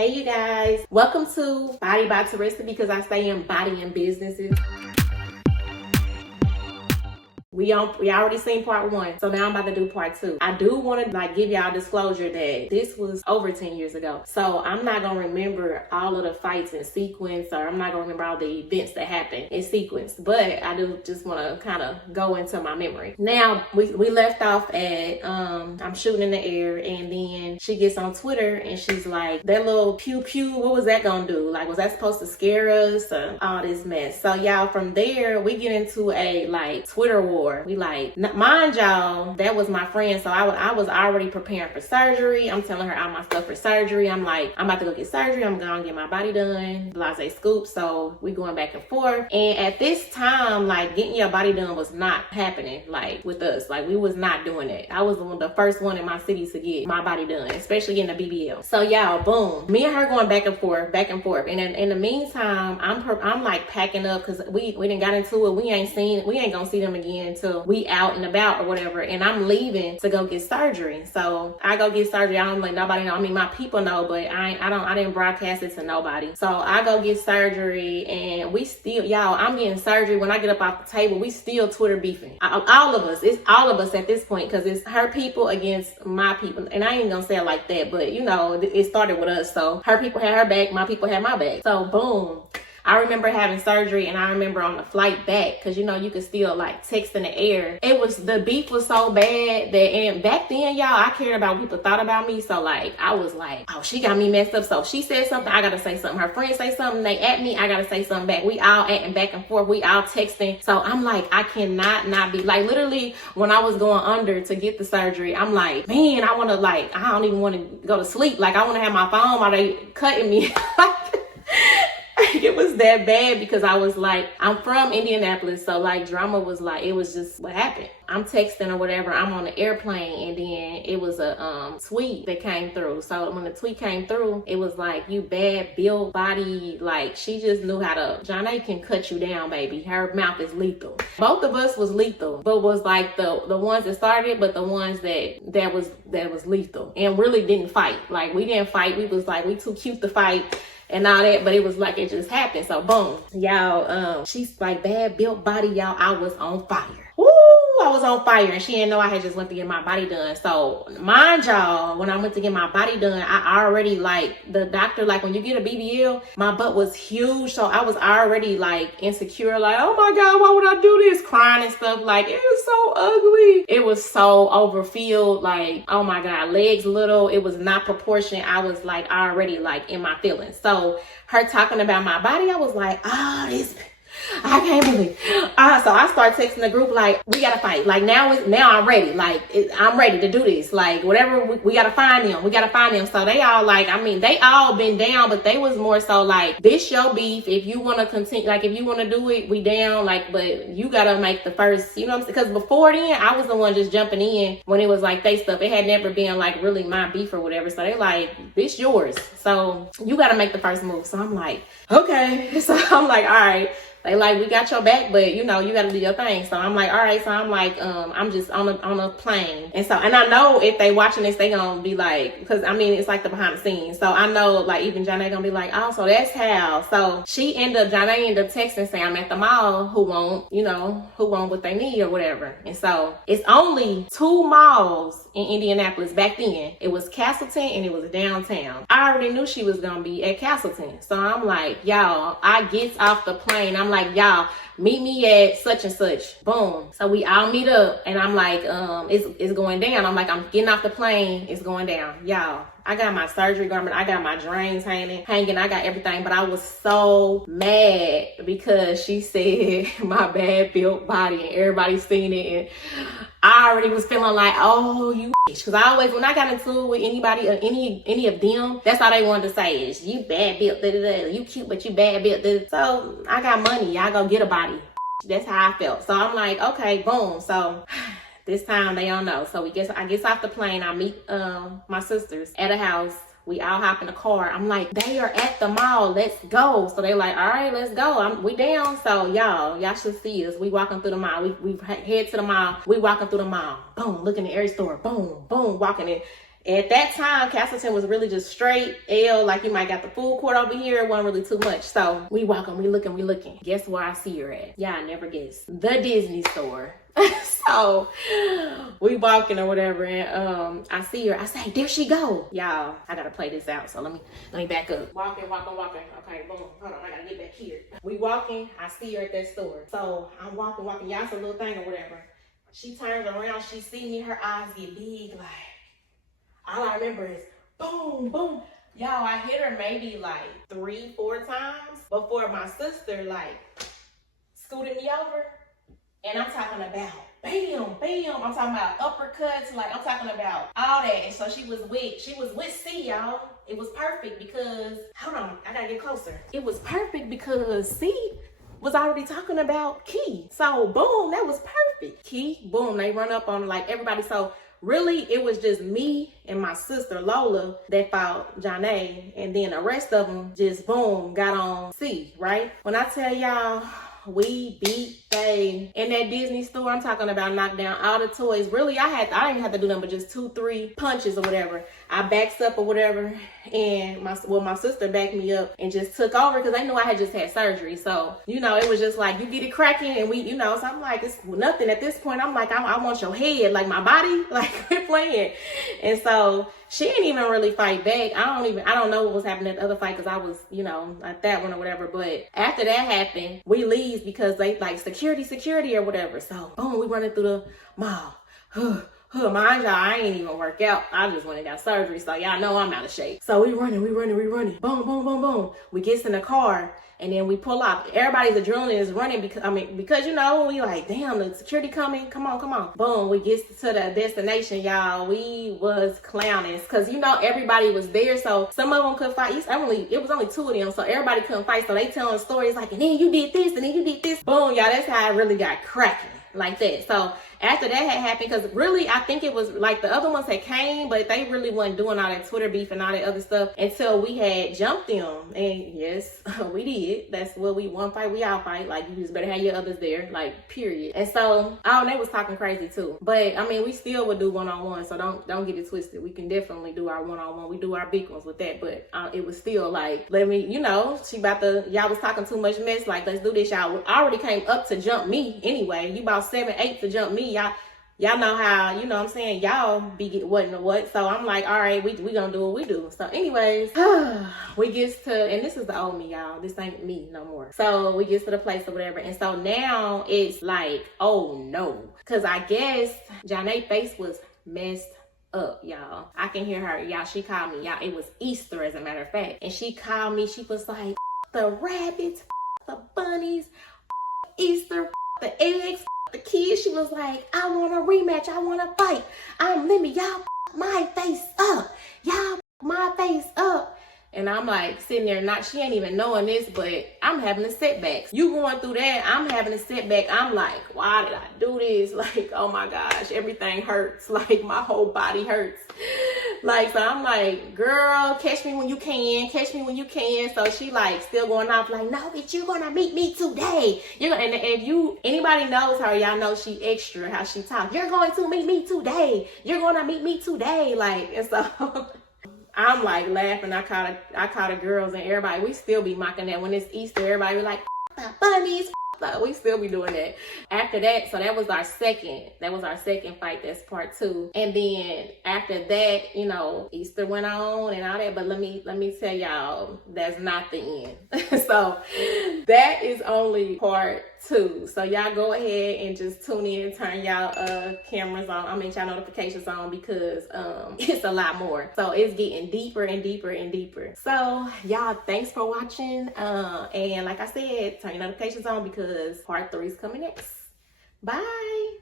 Hey you guys, welcome to Body by Teresa, because I stay in body and businesses. We already seen part 1, so now I'm about to do part 2. I do want to give y'all disclosure that this was over 10 years ago, so I'm not gonna remember all of the fights in sequence, or I'm not gonna remember all the events that happened in sequence, but I do just want to kind of go into my memory. Now we left off at I'm shooting in the air, and then she gets on Twitter and she's like, that little pew pew, what was that gonna do? Like, was that supposed to scare us, or all this mess? So y'all, from there we get into a Twitter war. We mind y'all, that was my friend, so I was already preparing for surgery. I'm telling her all my stuff for surgery. I'm like, I'm about to go get surgery, I'm gonna get my body done, blase scoop. So we going back and forth, and at this time, getting your body done was not happening with us. We was not doing it. I was the first one in my city to get my body done, especially in the BBL. So y'all, boom, me and her going back and forth, and in the meantime, I'm packing up, because we didn't got into it. We ain't gonna see them again until we out and about or whatever, and I'm leaving to go get surgery. So I go get surgery. I don't let nobody know. I mean, my people know, but I didn't broadcast it to nobody. So I go get surgery, and we still, y'all, I'm getting surgery. When I get up off the table, we still Twitter beefing. All of us. It's all of us at this point, because it's her people against my people. And I ain't gonna say it like that, but it started with us. So her people had her back, my people had my back. So boom. I remember having surgery, and I remember on the flight back, because you could still text in the air. The beef was so bad that, and back then, y'all, I cared about what people thought about me. So I was like, oh, she got me messed up. So she said something, I gotta say something. Her friends say something, they at me, I gotta say something back. We all acting back and forth, we all texting. So I'm like, I cannot not be literally, when I was going under to get the surgery, I'm like, man, I want to I don't even want to go to sleep. I want to have my phone while they cutting me. It was that bad, because I was I'm from Indianapolis, so drama was it was just what happened. I'm texting or whatever, I'm on the airplane, and then it was a tweet that came through. So when the tweet came through, it was you bad built body, she just knew how to, Janae can cut you down, baby. Her mouth is lethal. Both of us was lethal, but was the ones that started, but the ones that was lethal and really didn't fight. We didn't fight. We was we too cute to fight and all that, but it was it just happened. So boom, y'all, she's bad built body, y'all. I was on fire. Woo, I was on fire, and she didn't know I had just went to get my body done. So mind y'all, when I went to get my body done, I already the doctor, when you get a BBL, my butt was huge, so I was already insecure, oh my god, why would I do this, crying and stuff. It was so ugly, it was so overfilled, oh my god, legs little, it was not proportioned. I was already in my feelings. So her talking about my body, I was this, I can't believe. So I start texting the group we gotta fight. Now I'm ready. I'm ready to do this. Whatever, we gotta find them. We gotta find them. So they all they all been down, but they was more so this your beef. If you wanna continue, if you wanna do it, we down. But you gotta make the first. You know what I'm saying? Because before then, I was the one just jumping in when it was they stuff. It had never been really my beef or whatever. So they this yours. So you gotta make the first move. So I'm okay. So I'm all right. They we got your back, but you gotta do your thing. So I'm all right. So I'm I'm just on a plane. And I know if they watching this, they gonna be because it's the behind the scenes. So I know even Janae gonna be oh, so that's how. So Janae ended up texting saying, I'm at the mall, who want what they need or whatever. And so it's only 2 malls in Indianapolis back then. It was Castleton and it was downtown. I already knew she was gonna be at Castleton. So I'm y'all, I get off the plane. I'm y'all, meet me at such and such. Boom. So we all meet up, and I'm it's going down. I'm I'm getting off the plane. It's going down. Y'all, I got my surgery garment. I got my drains hanging. I got everything, but I was so mad because she said my bad built body, and everybody seen it, and I already was feeling oh, you bitch. Because I always, when I got into it with anybody or any of them, that's all they wanted to say is, you bad built, da, da, da. You cute, but you bad built. Da, da. So I got money. Y'all go get a body. That's how I felt. So I'm okay, boom. So this time they don't know. So I get off the plane. I meet my sisters at a house. We all hop in the car. I'm they are at the mall. Let's go. So they all right, let's go. We down. So y'all should see us. We walking through the mall. We head to the mall. We walking through the mall. Boom, looking at every store. Boom, boom, walking in. At that time, Castleton was really just straight L, like you might got the food court over here. It wasn't really too much. So we walking, we looking. Guess where I see her at? Y'all never guess. The Disney store. So we walking or whatever, and I see her. I say, there she go. Y'all, I gotta play this out. So let me back up. Walking. Okay, boom. Hold on, I gotta get back here. We walking. I see her at that store. So I'm walking. Y'all, it's a little thing or whatever. She turns around. She see me. Her eyes get big. Like, all I remember is boom, boom. Y'all, I hit her maybe like 3-4 times before my sister like scooted me over. And I'm talking about bam, bam. I'm talking about uppercuts. Like, I'm talking about all that. And so she was with C, y'all. It was perfect because, hold on, I gotta get closer. It was perfect because C was already talking about Key. So boom, that was perfect. Key, boom, they run up on like everybody. So really, it was just me and my sister Lola that fought Janae, and then the rest of them just boom got on C, right? When I tell y'all, we beat they in that Disney store. I'm talking about knocked down all the toys. Really, I didn't even have to do nothing but just 2-3 punches or whatever. I backs up or whatever, and my sister backed me up and just took over because they knew I had just had surgery. So, you know, it was just like, you get it cracking, and we, you know, so I'm like, it's nothing at this point. I'm like, I want your head, like my body, like quit playing. And so she didn't even really fight back. I don't know what was happening at the other fight because I was, you know, at that one or whatever. But after that happened, we leave because they like security or whatever. So boom, we running through the mall. Mind y'all, I ain't even work out. I just went and got surgery, so y'all know I'm out of shape. So we running. Boom, boom, boom, boom. We get in the car, and then we pull out. Everybody's adrenaline is running because you know, we like, damn, the security coming. Come on. Boom, we get to the destination, y'all. We was clowning because, you know, everybody was there, so some of them could fight. It was only 2 of them, so everybody couldn't fight. So they telling stories like, and then you did this, and then you did this. Boom, y'all, that's how I really got cracking. Like that. So after that had happened, because really I think it was like the other ones had came, but they really wasn't doing all that Twitter beef and all that other stuff until we had jumped them. And yes, we did. That's what we one fight, we all fight. Like, you just better have your others there, like, period. And so they was talking crazy too. But I mean, we still would do one-on-one, so don't get it twisted. We can definitely do our one-on-one. We do our big ones with that, but it was still like, let me, you know, y'all was talking too much mess, like, let's do this. Y'all already came up to jump me anyway. You about 7-8 to jump me. Y'all know how, you know what I'm saying, y'all be get what and what. So I'm like, all right, we gonna do what we do. So anyways, we get to, and this is the old me, y'all. This ain't me no more. So we get to the place or whatever. And so now it's like, oh no. Cause I guess Janae's face was messed up, y'all. I can hear her, y'all. She called me, y'all. It was Easter, as a matter of fact. And she called me, she was like, the rabbits, the bunnies, Easter, the eggs, the kids. She was like, I want a rematch. I want to fight. Let me, y'all my face up. Y'all my face up. And I'm like sitting there, she ain't even knowing this, but I'm having a setback. You going through that, I'm having a setback. I'm like, why did I do this? Like, oh my gosh, everything hurts. Like, my whole body hurts. Like, so I'm like, girl, catch me when you can. So she like still going off like, no, bitch, you're gonna meet me today. And if anybody knows her, y'all know she extra, how she talks. You're going to meet me today. You're gonna meet me today. Like, and so I'm like laughing. I call the girls and everybody. We still be mocking that when it's Easter. Everybody be like, the bunnies. We still be doing that. After that, so that was our second fight. That's part 2. And then after that, you know, Easter went on and all that. But let me tell y'all, that's not the end. So that is only part 2. So y'all go ahead and just tune in and turn y'all cameras on. Y'all notifications on, because it's a lot more. So it's getting deeper and deeper and deeper. So y'all, thanks for watching. And like I said, turn your notifications on because part 3 is coming next. Bye.